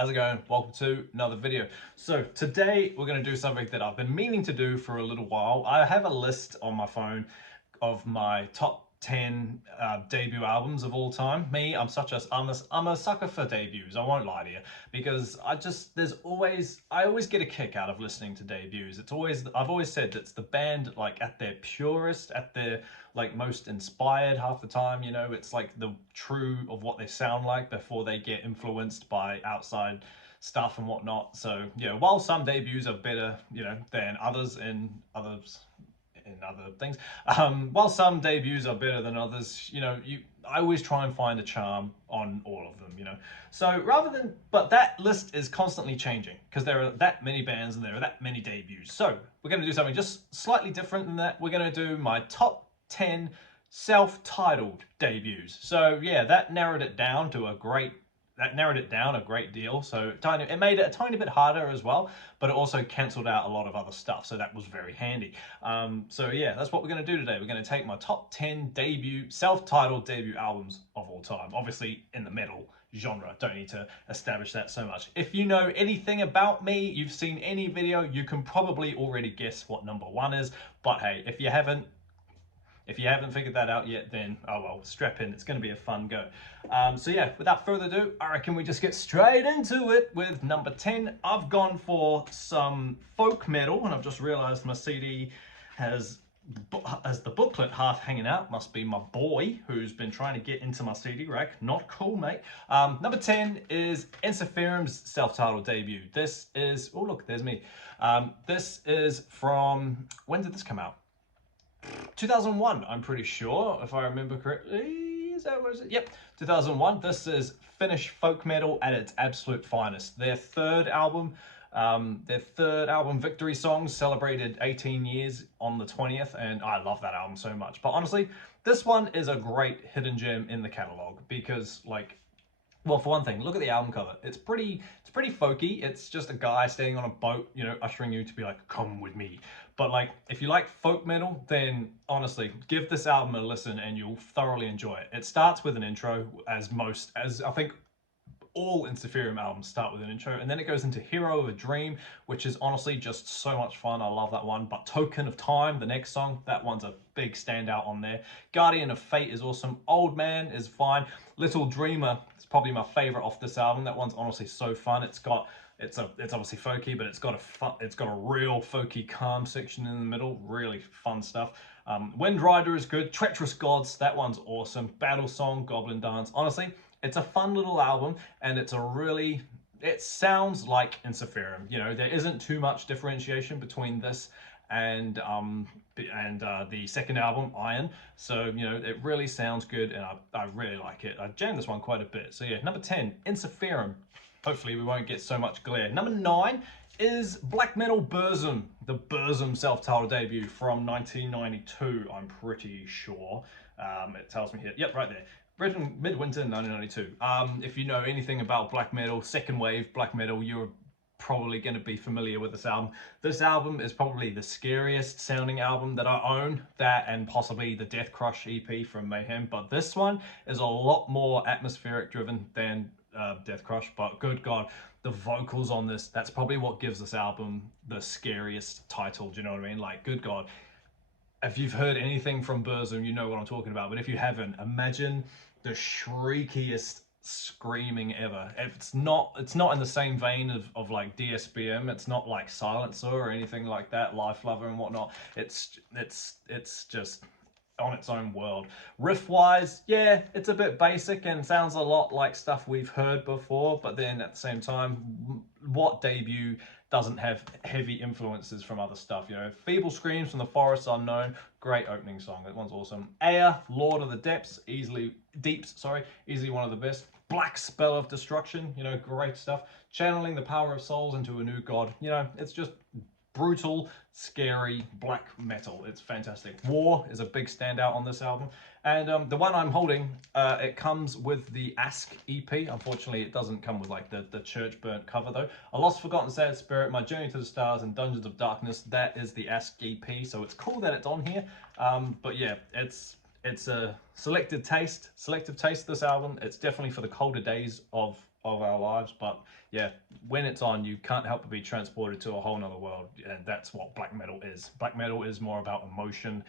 How's it going? Welcome to another video. So today we're going to do something that I've been meaning to do for a little while. I have a list on my phone of my top 10 debut albums of all time. I'm a sucker for debuts. I won't lie to you, because I always get a kick out of listening to debuts. I've always said that's the band like at their purest, at their like most inspired half the time. You know, it's like the true of what they sound like before they get influenced by outside stuff and whatnot. So yeah, while some debuts are better, you know, than others in other things, while some debuts are better than others, you know, I always try and find a charm on all of them, you know. So but that list is constantly changing because there are that many bands and there are that many debuts. So we're going to do something just slightly different than that. We're going to do my top 10 self-titled debuts. So yeah, that narrowed it down a great deal. So it made it a tiny bit harder as well, but it also cancelled out a lot of other stuff. So that was very handy. So yeah, that's what we're going to do today. We're going to take my top 10 self-titled debut albums of all time. Obviously in the metal genre. Don't need to establish that so much. If you know anything about me, you've seen any video, you can probably already guess what number one is. But hey, if you haven't figured that out yet, then oh well, strap in. It's going to be a fun go. So yeah, without further ado, I reckon we just get straight into it with number 10. I've gone for some folk metal, and I've just realized my CD has the booklet half hanging out. Must be my boy who's been trying to get into my CD rack. Not cool, mate. Number 10 is Ensiferum's self-titled debut. This is, oh look, there's me. This is from, when did this come out? 2001, I'm pretty sure, if I remember correctly. Is that what is it? Yep, 2001. This is Finnish folk metal at its absolute finest. Their third album, Victory Songs, celebrated 18 years on the 20th, and I love that album so much. But honestly, this one is a great hidden gem in the catalog because, like, well, for one thing, look at the album cover. It's pretty folky. It's just a guy standing on a boat, you know, ushering you to be like, come with me. But like, if you like folk metal, then honestly, give this album a listen and you'll thoroughly enjoy it. It starts with an intro, as I think all Ensiferum albums start with an intro, and then it goes into Hero of a Dream, which is honestly just so much fun. I love that one. But Token of Time, the next song, that one's a big standout on there. Guardian of Fate is awesome. Old Man is fine. Little Dreamer is probably my favorite off this album. That one's honestly so fun. It's obviously folky, but it's got a real folky calm section in the middle. Really fun stuff. Wind Rider is good. Treacherous Gods, that one's awesome. Battle Song, Goblin Dance. Honestly, it's a fun little album, and it sounds like Ensiferum. You know, there isn't too much differentiation between this and the second album, Iron. So, you know, it really sounds good, and I really like it. I jammed this one quite a bit. So yeah, number 10, Ensiferum. Hopefully we won't get so much glare. Number 9 is black metal Burzum, the Burzum self-titled debut from 1992, I'm pretty sure. It tells me here, yep, right there. Written midwinter 1992. If you know anything about black metal, second wave black metal, you're probably going to be familiar with this album. This album is probably the scariest sounding album that I own, that and possibly the Death Crush EP from Mayhem, but this one is a lot more atmospheric driven than Death Crush. But good God, the vocals on this, that's probably what gives this album the scariest title. Do you know what I mean? Like, good God. If you've heard anything from Burzum, you know what I'm talking about. But if you haven't, imagine the shriekiest screaming ever. It's not in the same vein of like DSBM. It's not like Silencer or anything like that, Life Lover and whatnot. It's just on its own world. Riff wise, yeah, it's a bit basic and sounds a lot like stuff we've heard before, but then at the same time, what debut doesn't have heavy influences from other stuff? You know, Feeble Screams from the Forest Unknown, great opening song. That one's awesome. Air, Lord of the Deeps, easily one of the best. Black Spell of Destruction, you know, great stuff. Channeling the power of souls into a new god. You know, it's just brutal, scary black metal. It's fantastic. War is a big standout on this album. And the one I'm holding, it comes with the Ask EP. Unfortunately, it doesn't come with like the church burnt cover though. A Lost, Forgotten, Sad Spirit, My Journey to the Stars, and Dungeons of Darkness. That is the Ask EP. So it's cool that it's on here. But yeah, it's a selective taste, this album. It's definitely for the colder days of of our lives. But yeah, when it's on, you can't help but be transported to a whole nother world, and that's what black metal is. Black metal is more about emotion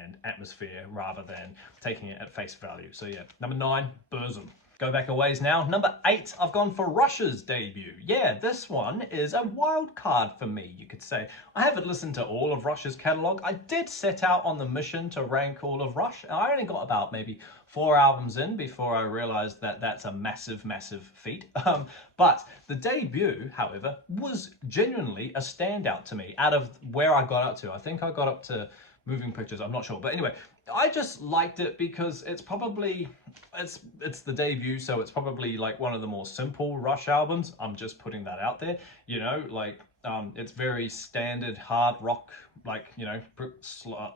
and atmosphere rather than taking it at face value. So yeah, number 9, Burzum. Go back a ways now. Number 8, I've gone for Rush's debut. Yeah, this one is a wild card for me, you could say. I haven't listened to all of Rush's catalogue. I did set out on the mission to rank all of Rush, and I only got about maybe 4 albums in before I realised that that's a massive, massive feat. But the debut, however, was genuinely a standout to me out of where I got up to. I think I got up to Moving Pictures, I'm not sure. But anyway, I just liked it because it's probably, it's the debut, so it's probably like one of the more simple Rush albums. I'm just putting that out there, you know, like it's very standard hard rock, like, you know,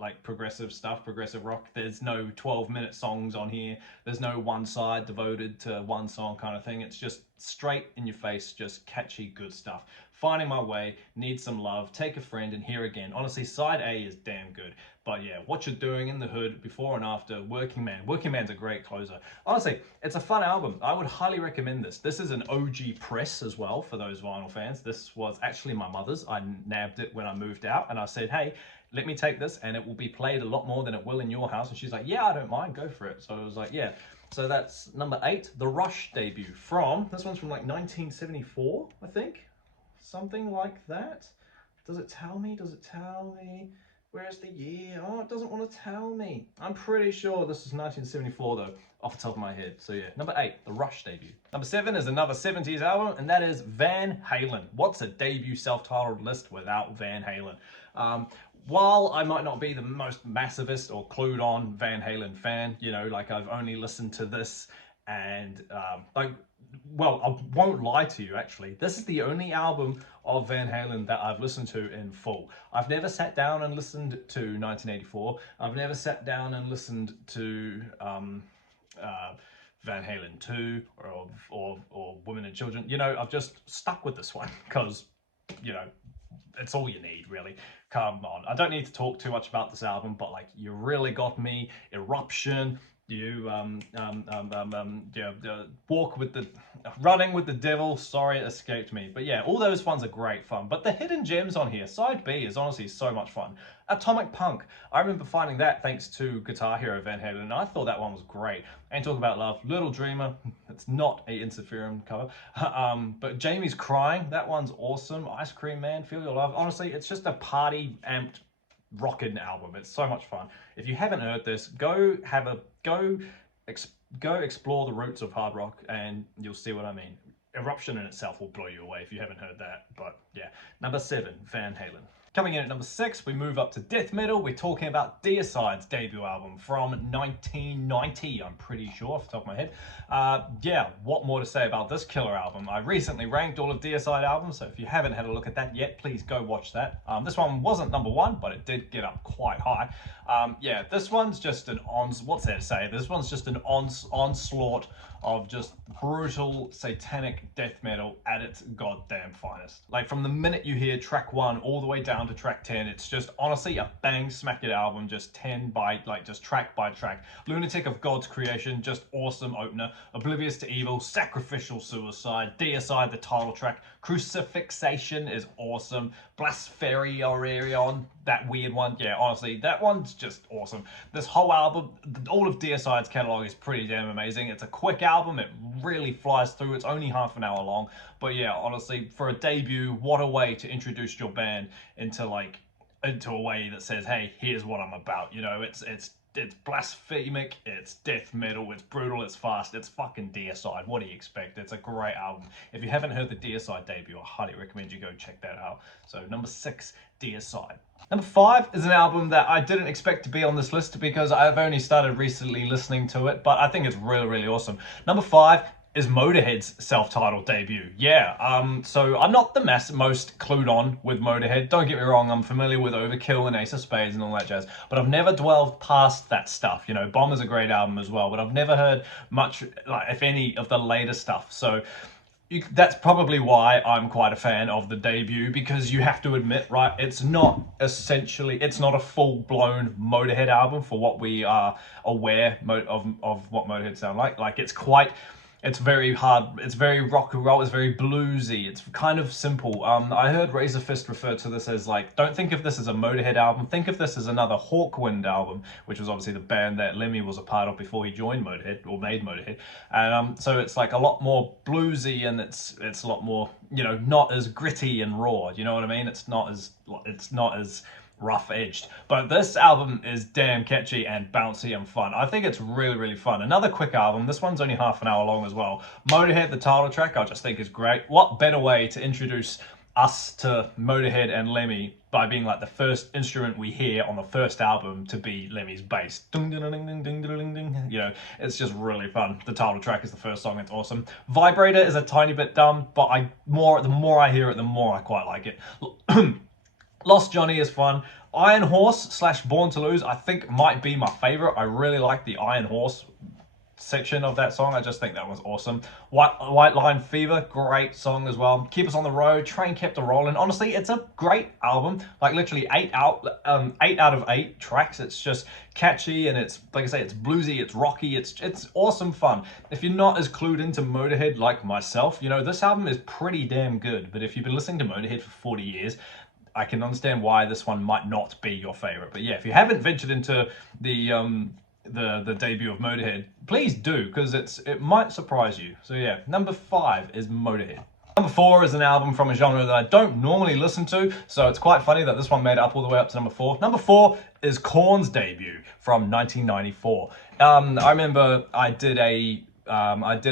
like progressive stuff, progressive rock. There's no 12-minute songs on here. There's no one side devoted to one song kind of thing. It's just straight in your face, just catchy, good stuff. Finding My Way, Need Some Love, Take a Friend, and Here Again. Honestly, side A is damn good. But yeah, What You're Doing, In the Hood, Before and After, Working Man. Working Man's a great closer. Honestly, it's a fun album. I would highly recommend this. This is an OG press as well for those vinyl fans. This was actually my mother's. I nabbed it when I moved out, and I said, hey, let me take this and it will be played a lot more than it will in your house. And she's like, yeah, I don't mind, go for it. So I was like, yeah. So that's number 8, the Rush debut from, this one's from like 1974, I think. Something like that. Does it tell me? Does it tell me? Where's the year? Oh, it doesn't want to tell me. I'm pretty sure this is 1974 though, off the top of my head. So yeah, number 8, the Rush debut. Number 7 is another 70s album, and that is Van Halen. What's a debut self-titled list without Van Halen? While I might not be the most massivist or clued on Van Halen fan, you know, like I've only listened to this and well, I won't lie to you actually. This is the only album of Van Halen that I've listened to in full. I've never sat down and listened to 1984. I've never sat down and listened to Van Halen 2 or Women and Children. You know, I've just stuck with this one because, you know, it's all you need, really. Come on. I don't need to talk too much about this album, but like, you really got me. Eruption. You walk with the running with the devil. Sorry, it escaped me. But yeah, all those ones are great fun. But the hidden gems on here, side B is honestly so much fun. Atomic Punk. I remember finding that thanks to Guitar Hero Van Halen, and I thought that one was great. Ain't Talk About Love, Little Dreamer. It's not a Interferum cover. But Jamie's Crying. That one's awesome. Ice Cream Man, Feel Your Love. Honestly, it's just a party amped rockin' album. It's so much fun. If you haven't heard this, go explore the roots of hard rock and you'll see what I mean. Eruption in itself will blow you away if you haven't heard that. But yeah, number 7, Van Halen. Coming in at number 6, we move up to death metal. We're talking about Deicide's debut album from 1990, I'm pretty sure off the top of my head. Yeah, what more to say about this killer album? I recently ranked all of Deicide albums, so if you haven't had a look at that yet, please go watch that. This one wasn't number 1, but it did get up quite high. Yeah, this one's just an what's there to say? This one's just an onslaught of just brutal, satanic death metal at its goddamn finest. Like, from the minute you hear track 1 all the way down to track 10, it's just honestly a bang smack it album, just 10 by, like, just track by track. Lunatic of God's Creation, just awesome opener. Oblivious to Evil, Sacrificial Suicide, Deicide, the title track. Crucifixation is awesome. Blaspherion, that weird one. Yeah, honestly, that one's just awesome. This whole album, all of Deicide's catalog is pretty damn amazing. It's a quick album. It really flies through. It's only half an hour long. But yeah, honestly, for a debut, what a way to introduce your band into a way that says, hey, here's what I'm about. You know, it's blasphemic, it's death metal, it's brutal, it's fast, it's fucking Deicide. What do you expect? It's a great album. If you haven't heard the Deicide debut, I highly recommend you go check that out. So number 6, Deicide. Number 5 is an album that I didn't expect to be on this list because I've only started recently listening to it, but I think it's really, really awesome. Number 5 is Motorhead's self-titled debut. Yeah, so I'm not the most clued on with Motorhead. Don't get me wrong, I'm familiar with Overkill and Ace of Spades and all that jazz, but I've never dwelled past that stuff. You know, Bomb is a great album as well, but I've never heard much, like, if any, of the later stuff. So that's probably why I'm quite a fan of the debut, because you have to admit, right, it's not a full-blown Motorhead album for what we are aware of what Motorhead sound like. Like, it's It's very hard. It's very rock and roll. It's very bluesy. It's kind of simple. I heard Razor Fist refer to this as like, don't think of this as a Motorhead album. Think of this as another Hawkwind album, which was obviously the band that Lemmy was a part of before he joined Motorhead or made Motorhead. And so it's like a lot more bluesy, and it's a lot more, you know, not as gritty and raw. You know what I mean? It's not as rough edged, but this album is damn catchy and bouncy and fun. I think it's really fun. Another quick album. This one's only half an hour long as well. Motorhead, the title track, I just think is great. What better way to introduce us to Motorhead and Lemmy by being like the first instrument we hear on the first album to be Lemmy's bass. Ding, ding, ding, ding, ding, ding, ding. You know, it's just really fun. The title track is the first song. It's awesome. Vibrator is a tiny bit dumb, but the more I hear it, the more I quite like it. Lost Johnny is fun. Iron Horse / Born to Lose, I think might be my favorite. I really like the Iron Horse section of that song. I just think that was awesome. White Line Fever, great song as well. Keep Us on the Road, Train Kept a Rolling. Honestly, it's a great album. Like literally 8 out of 8 tracks. It's just catchy, and it's, like I say, it's bluesy, it's rocky, it's awesome fun. If you're not as clued into Motorhead like myself, you know, this album is pretty damn good. But if you've been listening to Motorhead for 40 years, I can understand why this one might not be your favorite. But yeah, if you haven't ventured into the debut of Motorhead, please do, because it might surprise you. So yeah, number 5 is Motorhead. Number 4 is an album from a genre that I don't normally listen to, so it's quite funny that this one made it up all the way up to number 4. Number 4 is Korn's debut from 1994. I remember I did a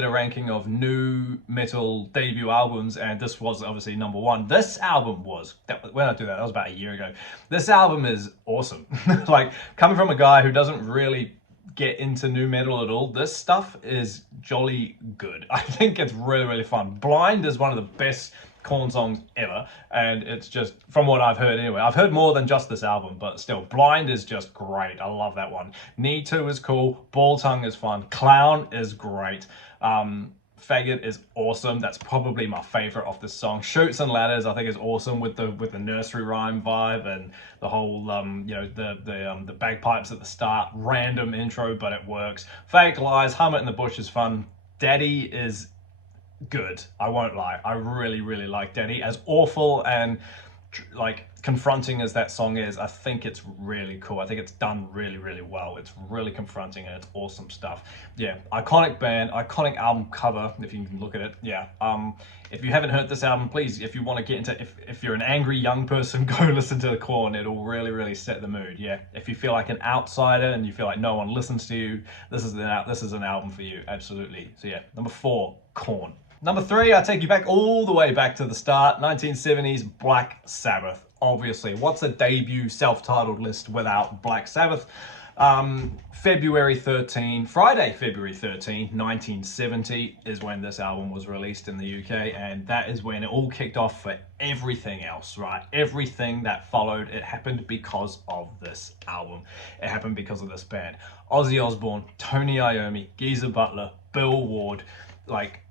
ranking of new metal debut albums, and this was obviously number 1. This album was, when I do that was about a year ago. This album is awesome. Like, coming from a guy who doesn't really get into new metal at all, this stuff is jolly good. I think it's really fun. Blind is one of the best Korn songs ever, and it's just, from what I've heard anyway, I've heard more than just this album, but still, Blind is just great. I love that one. Need To is cool. Ball Tongue is fun. Clown is great. Faggot is awesome. That's probably my favorite of this song. Chutes and Ladders, I think, is awesome with the nursery rhyme vibe and the whole you know, the bagpipes at the start. Random intro, but it works. Fake Lies, Hum It in the Bush is fun. Daddy is good. I won't lie. I really like Daddy. As awful and like confronting as that song is, I think it's really cool. I think it's done really well. It's really confronting and it's awesome stuff. Yeah, iconic band, iconic album cover, if you can look at it. Yeah. If you haven't heard this album, please, if you want to get into, if you're an angry young person, go listen to the Korn. It'll really set the mood. Yeah. If you feel like an outsider and you feel like no one listens to you, this is an album for you. Absolutely. So yeah, number 4, Korn. Number 3, I take you back all the way back to the start, 1970s, Black Sabbath. Obviously, what's a debut self-titled list without Black Sabbath? Friday, February 13, 1970 is when this album was released in the UK, and that is when it all kicked off for everything else, right? Everything that followed, it happened because of this album. It happened because of this band. Ozzy Osbourne, Tony Iommi, Geezer Butler, Bill Ward, like,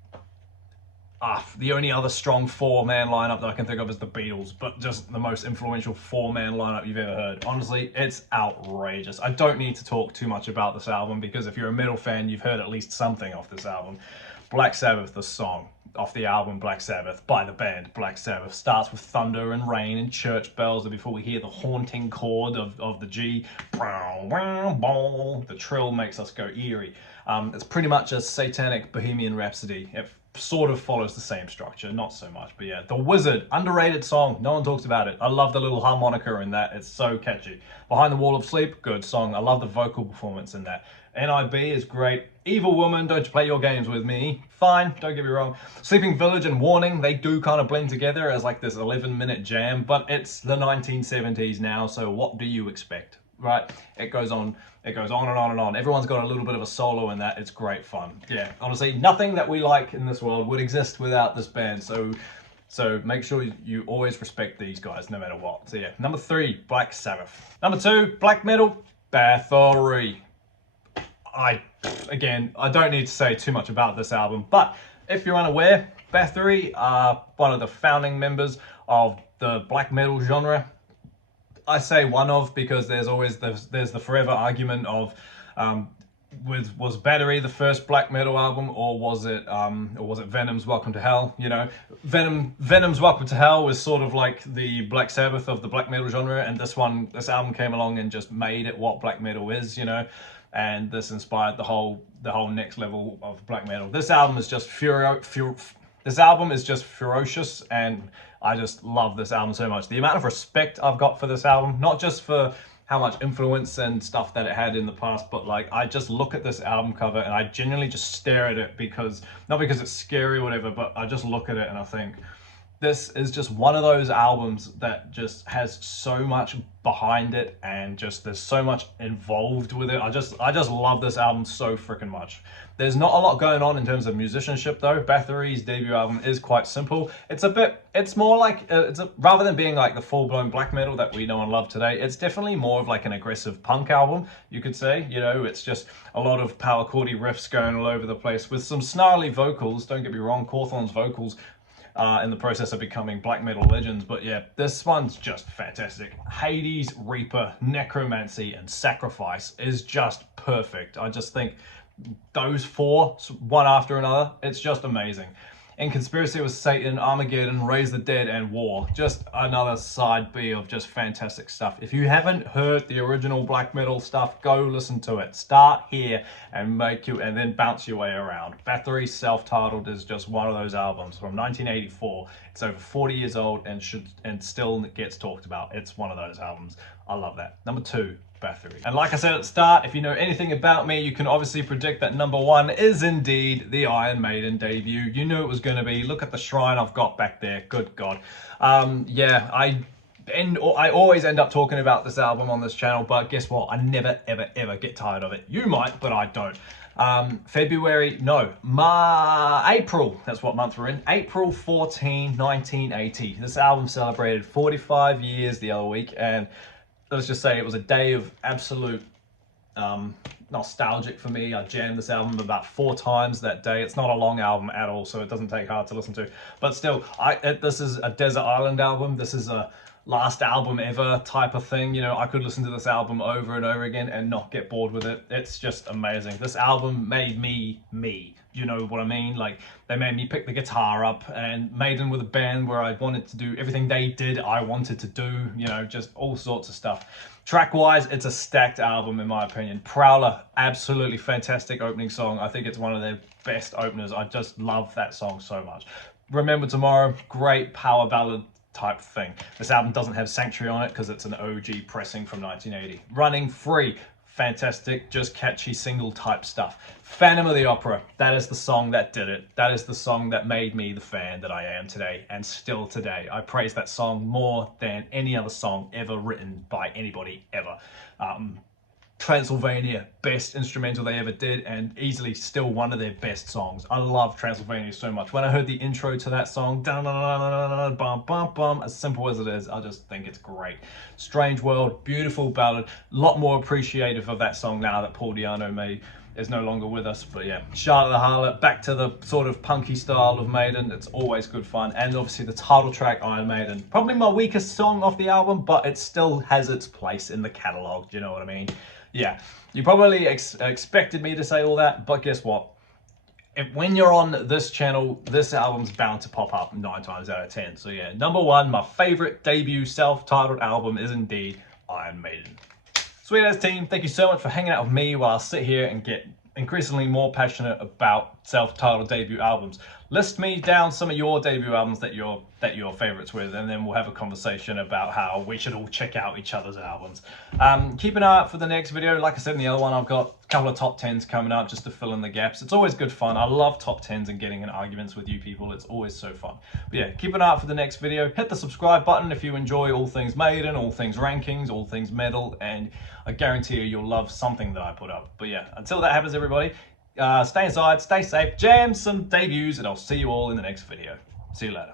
the only other strong 4-man lineup that I can think of is the Beatles, but just the most influential 4-man lineup you've ever heard. Honestly, it's outrageous. I don't need to talk too much about this album, because if you're a metal fan, you've heard at least something off this album. Black Sabbath, the song off the album Black Sabbath by the band Black Sabbath, starts with thunder and rain and church bells, and before we hear the haunting chord of the G, the trill makes us go eerie. It's pretty much a satanic Bohemian Rhapsody. It sort of follows the same structure, not so much, but yeah. The Wizard, underrated song, no one talks about it. I love the little harmonica in that, it's so catchy. Behind the Wall of Sleep, good song. I love the vocal performance in that. NIB is great. Evil Woman, Don't You Play Your Games With Me, fine, don't get me wrong. Sleeping Village and Warning, they do kind of blend together as like this 11-minute jam, but it's the 1970s now, so what do you expect, right? It goes on and on and on. Everyone's got a little bit of a solo in that. It's great fun. Yeah, honestly, nothing that we like in this world would exist without this band, so make sure you always respect these guys no matter what. So yeah, number 3, Black Sabbath. Number 2, black metal, Bathory. I don't need to say too much about this album, but if you're unaware, Bathory are one of the founding members of the black metal genre. I say one of because there's the forever argument of was Battery the first black metal album, or was it Venom's Welcome to Hell? You know, Venom's Welcome to Hell was sort of like the Black Sabbath of the black metal genre, and this album came along and just made it what black metal is, you know, and this inspired the whole next level of black metal. This album is just ferocious, and I just love this album so much. The amount of respect I've got for this album, not just for how much influence and stuff that it had in the past, but like I just look at this album cover and I genuinely just stare at it, because not because it's scary or whatever, but I just look at it and I think this is just one of those albums that just has so much behind it, and just there's so much involved with it. I just love this album so freaking much. There's not a lot going on in terms of musicianship though. Bathory's debut album is quite simple. It's more like rather than being like the full-blown black metal that we know and love today, it's definitely more of like an aggressive punk album, you could say. You know, it's just a lot of power chordy riffs going all over the place with some snarly vocals. Don't get me wrong, Cawthorn's vocals in the process of becoming black metal legends, but yeah, this one's just fantastic. Hades, Reaper, Necromancy, and Sacrifice is just perfect. I just think those four, one after another, it's just amazing. In Conspiracy with Satan, Armageddon, Raise the Dead, and War. Just another side B of just fantastic stuff. If you haven't heard the original black metal stuff, go listen to it. Start here and then bounce your way around. Bathory Self-Titled is just one of those albums from 1984. It's over 40 years old and still gets talked about. It's one of those albums. I love that. Number 2. Bathory. And like I said at the start, if you know anything about me, you can obviously predict that number 1 is indeed the Iron Maiden debut. You knew it was going to be. Look at the shrine I've got back there. Good God. Yeah, I always end up talking about this album on this channel, but guess what? I never, ever, ever get tired of it. You might, but I don't. April, that's what month we're in. April 14, 1980. This album celebrated 45 years the other week, and let's just say it was a day of absolute nostalgic for me. I jammed this album about 4 times that day. It's not a long album at all, so it doesn't take hard to listen to. But still, this is a desert island album. This is a last album ever type of thing. You know, I could listen to this album over and over again and not get bored with it. It's just amazing. This album made me me. You know what I mean? Like, they made me pick the guitar up, and Maiden with a band where I wanted to do everything they did, I wanted to do, you know, just all sorts of stuff. Track-wise, it's a stacked album in my opinion. Prowler, absolutely fantastic opening song. I think it's one of their best openers. I just love that song so much. Remember Tomorrow, great power ballad type thing. This album doesn't have Sanctuary on it because it's an OG pressing from 1980. Running Free, fantastic, just catchy single type stuff. Phantom of the Opera, that is the song that did it. That is the song that made me the fan that I am today, and still today. I praise that song more than any other song ever written by anybody ever. Transylvania, best instrumental they ever did, and easily still one of their best songs. I love Transylvania so much. When I heard the intro to that song, bum bum bum, as simple as it is, I just think it's great. Strange World, beautiful ballad. A lot more appreciative of that song now that Paul Di'Anno is no longer with us. But yeah, Charlotte the Harlot, back to the sort of punky style of Maiden. It's always good fun. And obviously the title track, Iron Maiden. Probably my weakest song off the album, but it still has its place in the catalogue. Do you know what I mean? Yeah, you probably expected me to say all that, but guess what? When you're on this channel, this album's bound to pop up 9 times out of 10. So yeah, number 1, my favorite debut self-titled album is indeed Iron Maiden. Sweet ass team, thank you so much for hanging out with me while I sit here and get increasingly more passionate about self-titled debut albums. List me down some of your debut albums that you're favorites with, and then we'll have a conversation about how we should all check out each other's albums. Keep an eye out for the next video. Like I said in the other one, I've got a couple of top 10s coming up just to fill in the gaps. It's always good fun. I love top 10s and getting in arguments with you people. It's always so fun. But yeah, keep an eye out for the next video. Hit the subscribe button if you enjoy all things Maiden, all things rankings, all things metal, and I guarantee you'll love something that I put up. But yeah, until that happens, everybody, stay inside, stay safe, jam some debuts, and I'll see you all in the next video. See you later.